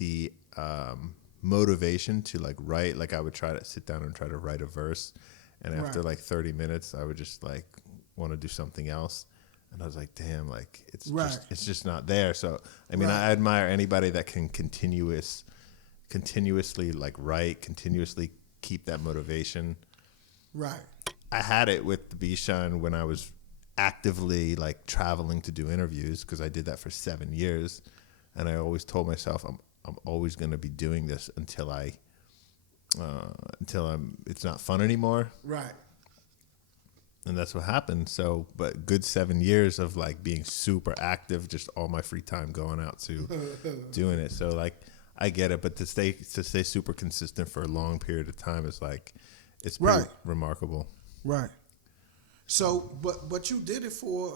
the motivation to like write. Like I would try to sit down and try to write a verse, and after like 30 minutes, I would just like want to do something else. And I was like, damn, like it's just not there. So I mean, I admire anybody that can continuously like write, continuously keep that motivation. Right. I had it with TheBeeShine when I was actively like traveling to do interviews, because I did that for 7 years, and I always told myself I'm always going to be doing this until it's not fun anymore. Right. And that's what happened. So, but good 7 years of like being super active, just all my free time going out to doing it. So like I get it, but to stay super consistent for a long period of time is like, it's pretty remarkable. Right. So, but you did it for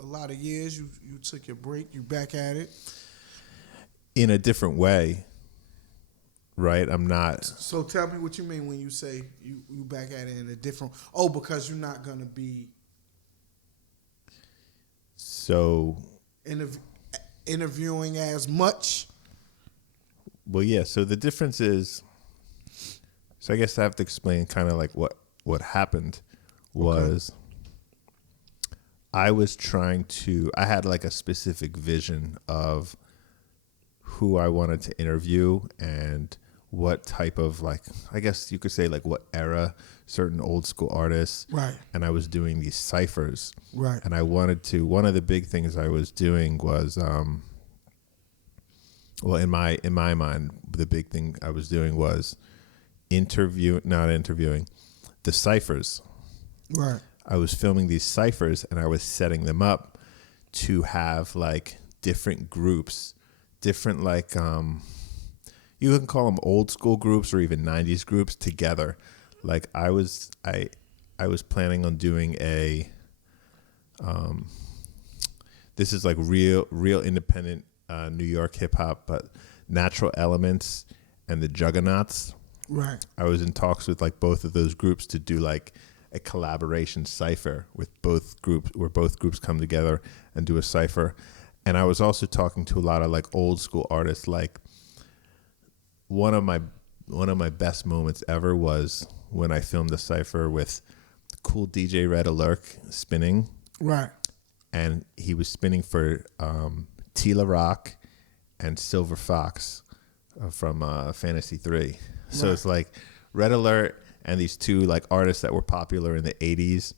a lot of years. You took your break. You back at it in a different way. Right, I'm not. So tell me what you mean when you say you back at it in a different. Oh, because you're not gonna be. So. Interviewing as much. Well, yeah. So the difference is. So I guess I have to explain kind of like what happened was. Okay. I had like a specific vision of who I wanted to interview and what type of, like, I guess you could say like what era, certain old school artists. Right. And I was doing these ciphers. Right. And I wanted to, one of the big things I was doing was, well, in my mind, the big thing I was doing was not interviewing, the ciphers. Right. I was filming these ciphers and I was setting them up to have like different groups, different like, you can call them old school groups or even 90s groups together. Like I was planning on doing this is like real independent New York hip hop, but Natural Elements and the Juggernauts. Right. I was in talks with like both of those groups to do like a collaboration cipher with both groups, where both groups come together and do a cipher. And I was also talking to a lot of like old school artists. Like one of my best moments ever was when I filmed a cipher with cool DJ Red Alert spinning. Right. And he was spinning for Tila Rock and Silver Fox from Fantasy 3. So It's like Red Alert and these two like artists that were popular in the 80s.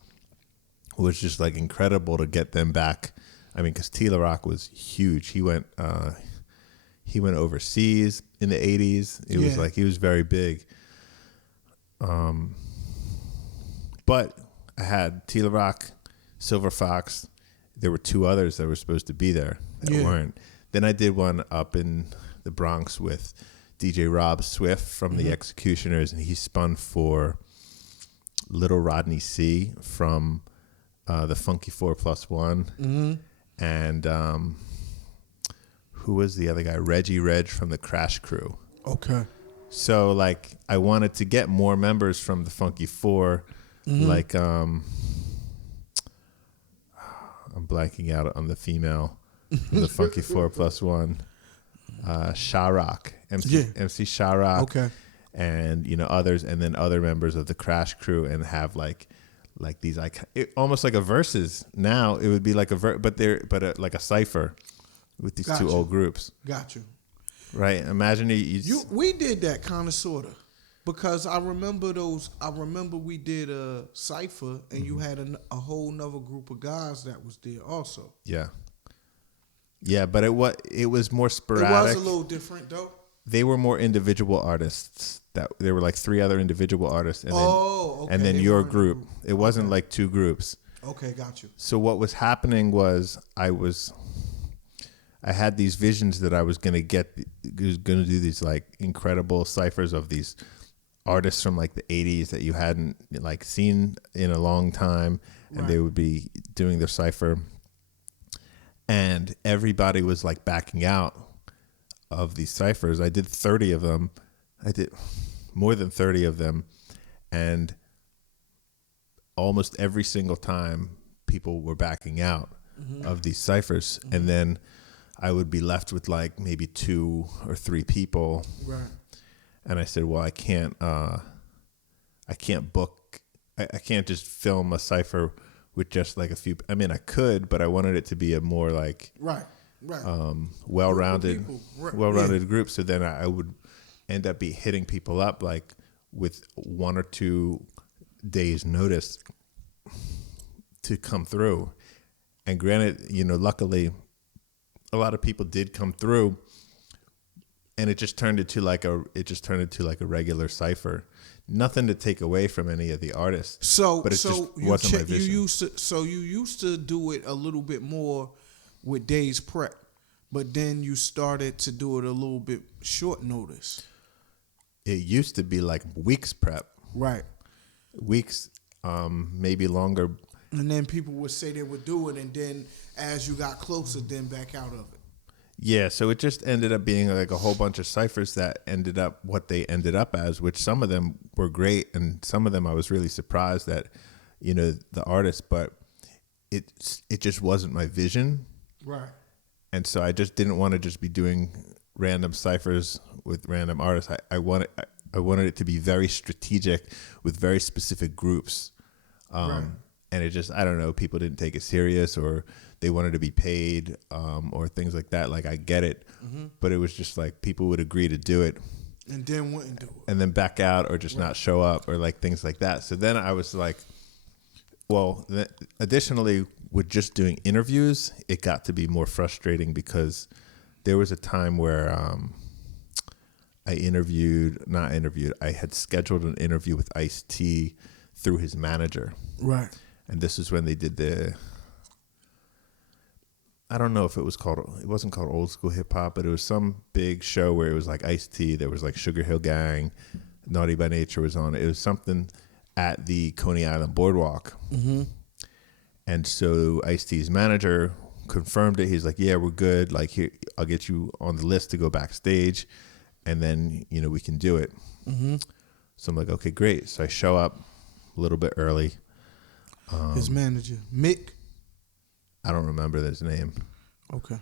Was just like incredible to get them back. I mean, because Tila Rock was huge. He went overseas in the 80s. It was like, he was very big. But I had Tila Rock, Silver Fox. There were two others that were supposed to be there that weren't. Then I did one up in the Bronx with DJ Rob Swift from the Executioners, and he spun for Little Rodney C from the Funky 4+1. Mm-hmm. And who was the other guy? Reggie Reg from the Crash Crew. Okay. So like I wanted to get more members from the Funky Four. Mm-hmm. Like I'm blanking out on the female from the Funky 4+1. Sharrock, MC Sharrock. Okay. And others, and then other members of the Crash Crew, and have like these almost like a verses. Now it would be like like a cipher with these two old groups. Got you. Right. Imagine we did that kind of sorta, because I remember we did a cipher, and you had a whole nother group of guys that was there also. Yeah. Yeah, but it was more sporadic. It was a little different though. They were more individual artists. There were like three other individual artists, and and then your group. It wasn't like two groups. Okay, got you. So what was happening was I had these visions that I was gonna do these like incredible ciphers of these artists from like the 80s that you hadn't like seen in a long time, and they would be doing their cipher, and everybody was like backing out of these ciphers. I did 30 of them. I did more than 30 of them, and almost every single time people were backing out of these ciphers. And then I would be left with like maybe 2 or 3 people. Right. And I said, well, I can't book, I can't just film a cipher with just like a few. I mean, I could, but I wanted it to be a more like well-rounded group. So then I would end up hitting people up like with 1 or 2 days notice to come through. And granted, luckily a lot of people did come through, and it just turned into like a regular cipher. Nothing to take away from any of the artists. But it just wasn't my vision. You used to do it a little bit more with days prep, but then you started to do it a little bit short notice. It used to be like weeks prep. Right. Weeks, maybe longer. And then people would say they would do it, and then as you got closer, then back out of it. Yeah, so it just ended up being like a whole bunch of ciphers that ended up what they ended up as, which some of them were great, and some of them I was really surprised at, the artists, but it just wasn't my vision. Right. And so I just didn't want to just be doing random ciphers with random artists. I wanted it to be very strategic with very specific groups. Right. And it just, I don't know, people didn't take it serious, or they wanted to be paid, or things like that. Like, I get it, but it was just like people would agree to do it. And then wouldn't do it. And then back out, or just not show up, or like things like that. So then I was like, well, additionally, with just doing interviews, it got to be more frustrating because there was a time where I had scheduled an interview with Ice-T through his manager. Right. And this is when they did I don't know if it wasn't called Old School Hip Hop, but it was some big show where it was like Ice-T, there was like Sugar Hill Gang, Naughty by Nature was on it. It was something at the Coney Island Boardwalk. Mm-hmm. And so Ice-T's manager confirmed it. He's like, yeah, we're good. Like, here, I'll get you on the list to go backstage, and then, we can do it. Mm-hmm. So I'm like, okay, great. So I show up a little bit early. His manager, Mick? I don't remember his name. Okay.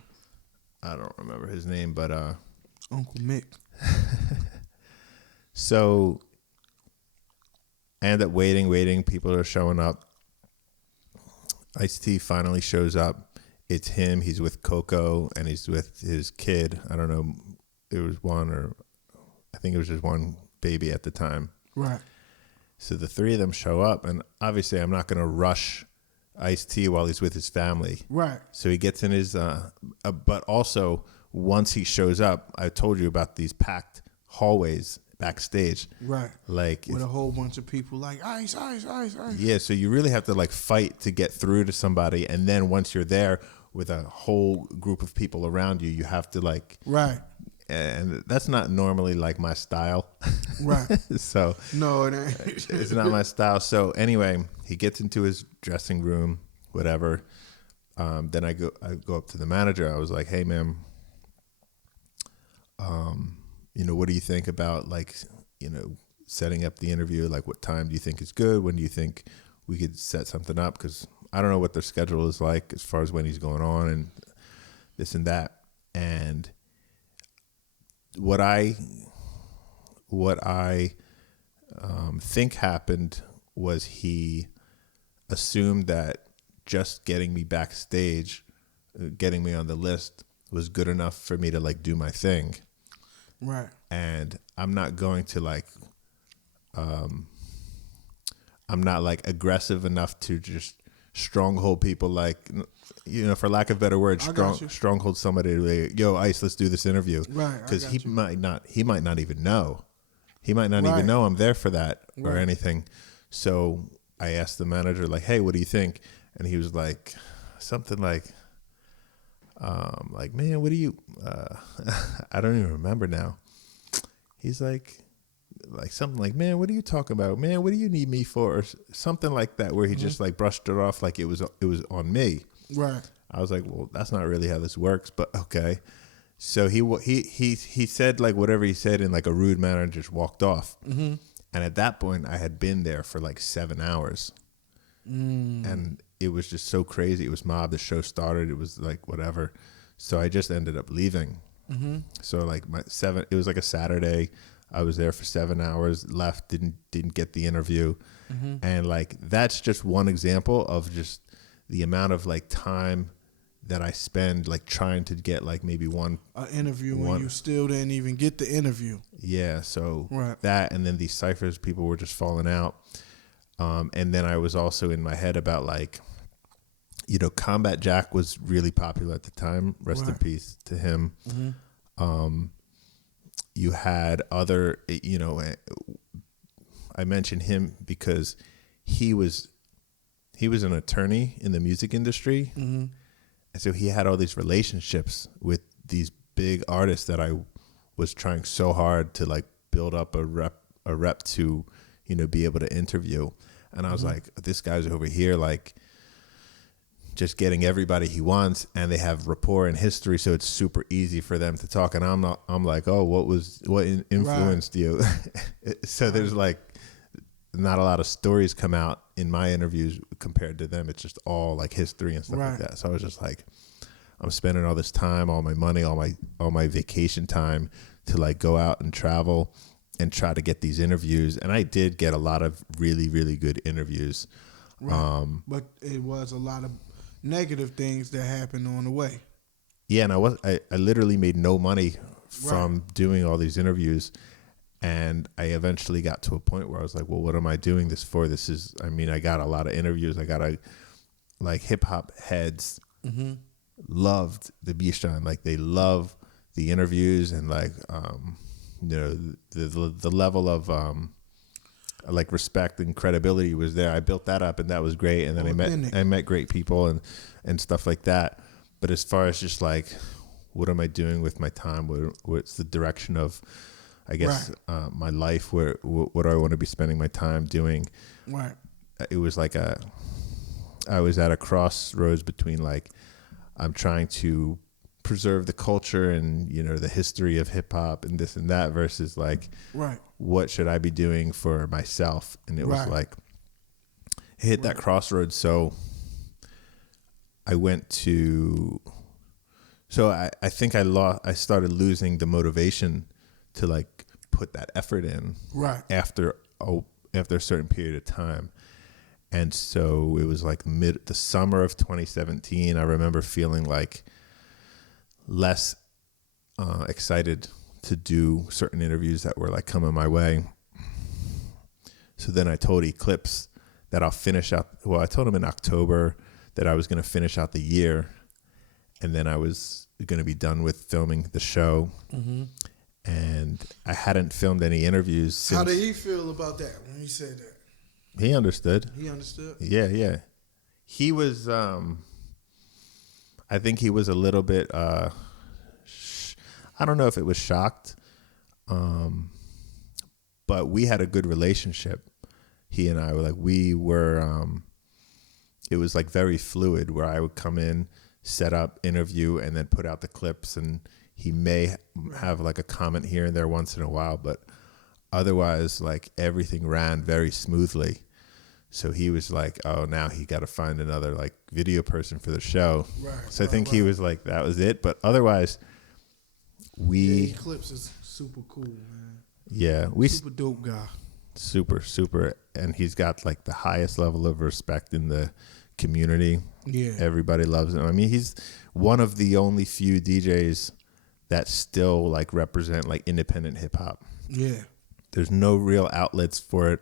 I don't remember his name, but Uncle Mick. So I end up waiting. People are showing up. Ice-T finally shows up. It's him. He's with Coco, and he's with his kid. I don't know. It was I think it was just one baby at the time. Right. So the 3 of them show up, and obviously I'm not going to rush Ice-T while he's with his family. Right. So he gets in his, but also once he shows up, I told you about these packed hallways backstage. Right. Like with a whole bunch of people like ice. Yeah. So you really have to like fight to get through to somebody. And then once you're there with a whole group of people around you, you have to like, right. And that's not normally like my style. Right. So no, it ain't. It's not my style. So anyway, he gets into his dressing room, whatever. Then I go up to the manager. I was like, hey, man, what do you think about like, setting up the interview? Like, what time do you think is good? When do you think we could set something up? Because I don't know what their schedule is like as far as when he's going on and this and that. And what I think happened was he assumed that just getting me backstage, getting me on the list was good enough for me to like do my thing. Right. And I'm not going to like, I'm not like aggressive enough to just stronghold people, like, for lack of better words, stronghold somebody like, yo, Ice, let's do this interview. Right. Because he might not even know. He might not even know I'm there for that or anything. So I asked the manager, like, hey, what do you think? And he was like, something like, man, what do you, I don't even remember now. He's like something like, man, what are you talking about? Man, what do you need me for? Or something like that, where he just like brushed it off like it was on me. Right. I was like, well, that's not really how this works, but okay. So he said like whatever he said in like a rude manner and just walked off. Mm-hmm. And at that point, I had been there for like 7 hours. And it was just so crazy. It was mob. The show started. It was like whatever. So I just ended up leaving. So like it was like a Saturday. I was there for 7 hours, left, didn't get the interview. And like, that's just one example of just the amount of like time that I spend like trying to get like maybe an interview when you still didn't even get the interview. Yeah. So that, and then these ciphers, people were just falling out. And then I was also in my head about like, you know, Combat Jack was really popular at the time. Rest in peace to him. You had other, you know, I mentioned him because he was an attorney in the music industry. And so he had all these relationships with these big artists that I was trying so hard to like build up a rep to, you know, be able to interview. And I was like, this guy's over here, like, just getting everybody he wants, and they have rapport and history, so it's super easy for them to talk. And I'm like, oh, what influenced you? So there's like not a lot of stories come out in my interviews compared to them. It's just all like history and stuff like that. So I was just like, I'm spending all this time, all my money, all my vacation time to like go out and travel and try to get these interviews. And I did get a lot of really, really good interviews. But it was a lot of negative things that happened on the way. Yeah, and I literally made no money from doing all these interviews. And I eventually got to a point where I was like, well, what am I doing this for? I got a lot of interviews. I got like hip hop heads loved TheBeeShine. Like, they love the interviews, and like, you know, the level of like respect and credibility was there. I built that up, and that was great. And then I met great people and stuff like that. But as far as just like, what am I doing with my time? What's the direction of, I guess, my life? What do I want to be spending my time doing? It was like I was at a crossroads between like, I'm trying to preserve the culture and, you know, the history of hip hop and this and that, versus like, what should I be doing for myself? And it was like, it hit that crossroads. So I went to, I think I started losing the motivation to like put that effort in after a certain period of time. And so it was like the summer of 2017. I remember feeling like less excited to do certain interviews that were like coming my way. So then I told Eclipse that I'll finish out. Well, I told him in October that I was going to finish out the year, and then I was going to be done with filming the show. And I hadn't filmed any interviews since. How did he feel about that when he said that? He understood. He understood? Yeah. He was, I think he was a little bit, I don't know if it was shocked, but we had a good relationship. He and I were it was like very fluid, where I would come in, set up, interview, and then put out the clips, and he may have like a comment here and there once in a while, but otherwise, like, everything ran very smoothly. So he was like, oh, now he got to find another like video person for the show. So I think he was like, that was it. But otherwise, Eclipse is super cool, man. Yeah. Super dope guy. Super. And he's got like the highest level of respect in the community. Yeah. Everybody loves him. I mean, he's one of the only few DJs that still like represent like independent hip hop. Yeah. There's no real outlets for it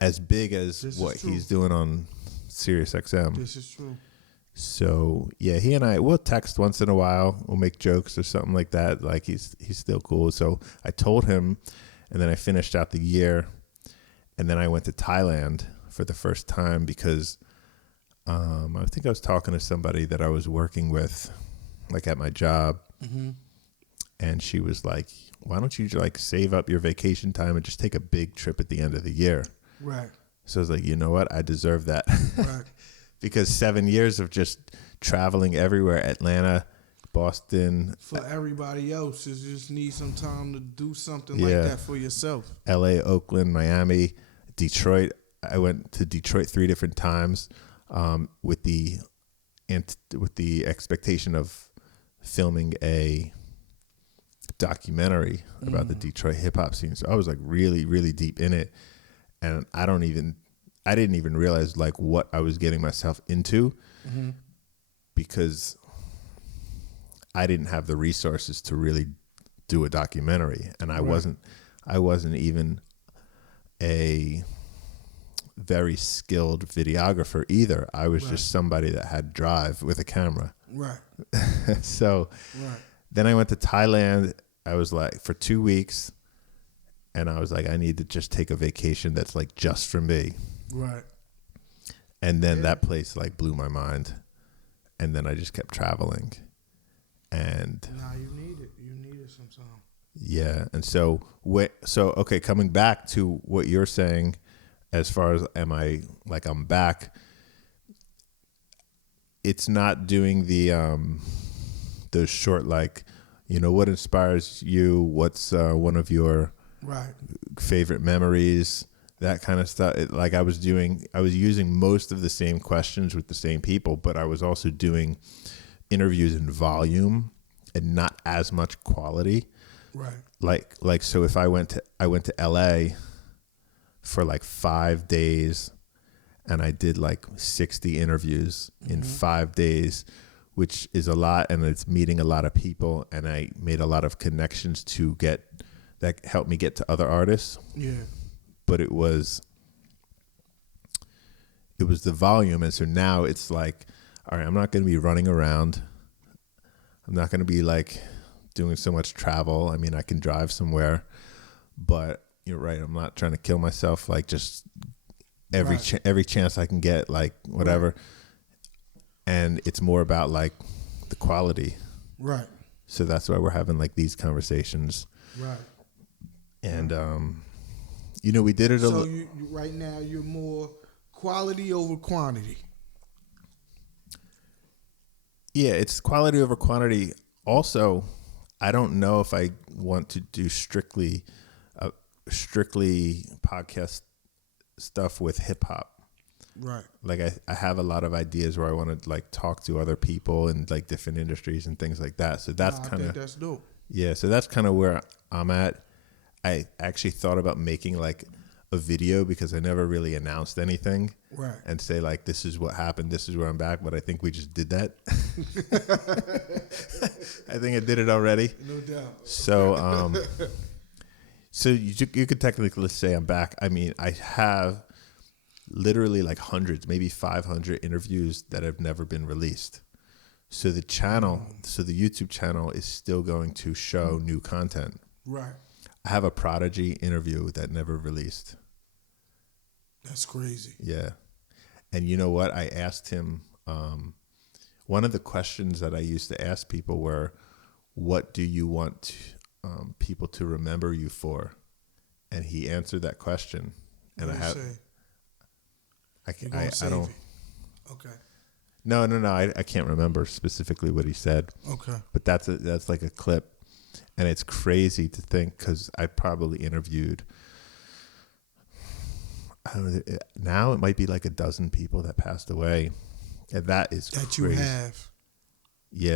as big as what he's doing on Sirius XM. This is true. So yeah, he and I will text once in a while. We'll make jokes or something like that. Like, he's still cool. So I told him, and then I finished out the year, and then I went to Thailand for the first time because I think I was talking to somebody that I was working with, like at my job, and she was like, "Why don't you like save up your vacation time and just take a big trip at the end of the year?" Right. So I was like, you know what? I deserve that. Right. Because 7 years of just traveling everywhere, Atlanta, Boston. For everybody else, you just need some time to do something like that for yourself. LA, Oakland, Miami, Detroit. I went to Detroit 3 different times with the expectation of filming a documentary about the Detroit hip hop scene. So I was like really, really deep in it. And I didn't even realize like what I was getting myself into because I didn't have the resources to really do a documentary. And I wasn't even a very skilled videographer either. I was just somebody that had drive with a camera. Right. So then I went to Thailand. I was like for 2 weeks, and I was like, I need to just take a vacation that's like just for me. Right. And then that place like blew my mind. And then I just kept traveling. And now you need it. You need it sometimes. Yeah. And so okay, coming back to what you're saying as far as I'm back, it's not doing the those short like, what inspires you, what's one of your favorite memories, that kind of stuff. I was using most of the same questions with the same people, but I was also doing interviews in volume and not as much quality. Right. Like so if I went to LA for like 5 days and I did like 60 interviews in 5 days, which is a lot, and it's meeting a lot of people, and I made a lot of connections that helped me get to other artists. Yeah. But it was the volume. And so now it's like, all right, I'm not going to be running around. I'm not going to be like doing so much travel. I mean, I can drive somewhere, but you're right. I'm not trying to kill myself. Like just every chance I can get, like whatever. Right. And it's more about like the quality. Right. So that's why we're having like these conversations. Right. And, we did it. So you right now you're more quality over quantity. Yeah, it's quality over quantity. Also, I don't know if I want to do strictly podcast stuff with hip hop. Right. Like I have a lot of ideas where I want to like talk to other people in like different industries and things like that. So that's that's dope. Yeah, so that's kind of where I'm at. I actually thought about making like a video because I never really announced anything. Right. And say like, this is what happened, this is where I'm back, but I think we just did that. I think I did it already. No doubt. So so you could technically say I'm back. I mean, I have literally like hundreds, maybe 500 interviews that have never been released. So the YouTube channel is still going to show new content. Right. I have a Prodigy interview that never released. That's crazy. Yeah. And you know what? I asked him, one of the questions that I used to ask people were, what do you want people to remember you for? And he answered that question. And I don't. Okay. No. I can't remember specifically what he said. Okay. But that's like a clip. And it's crazy to think because I probably interviewed, I don't know, now it might be like a dozen people that passed away. And that is that crazy. You have. Yeah,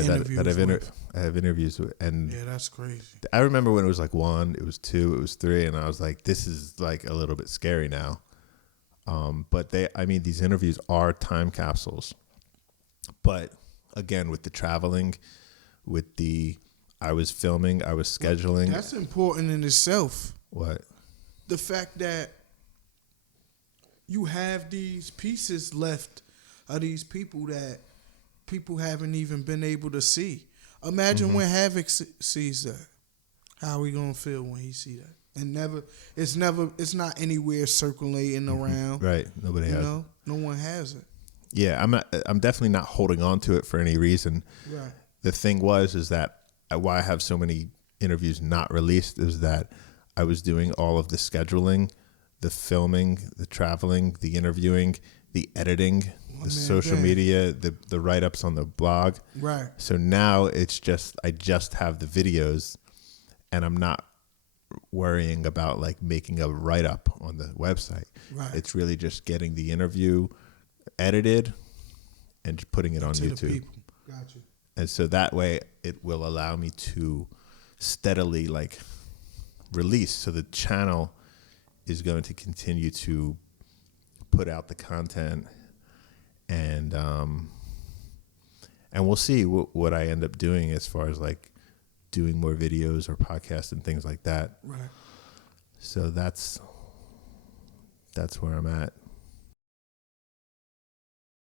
I have interviews with. And yeah, that's crazy. I remember when it was like 1, it was 2, it was 3. And I was like, this is like a little bit scary now. But these interviews are time capsules. But again, with the traveling, with I was filming, I was scheduling. That's important in itself. What? The fact that you have these pieces left of these people that people haven't even been able to see. Imagine when Havoc sees that. How are we gonna feel when he see that? And it's not anywhere circulating around. Right. Nobody has it. No one has it. Yeah, I'm definitely not holding on to it for any reason. Right. The thing is that why I have so many interviews not released is that I was doing all of the scheduling, the filming, the traveling, the interviewing, the editing, social media, the write-ups on the blog. Right. So now it's I just have the videos, and I'm not worrying about like making a write-up on the website. Right. It's really just getting the interview edited and putting it on YouTube. Gotcha. And so that way it will allow me to steadily like release. So the channel is going to continue to put out the content, and we'll see what I end up doing as far as like doing more videos or podcasts and things like that. Right. So that's where I'm at.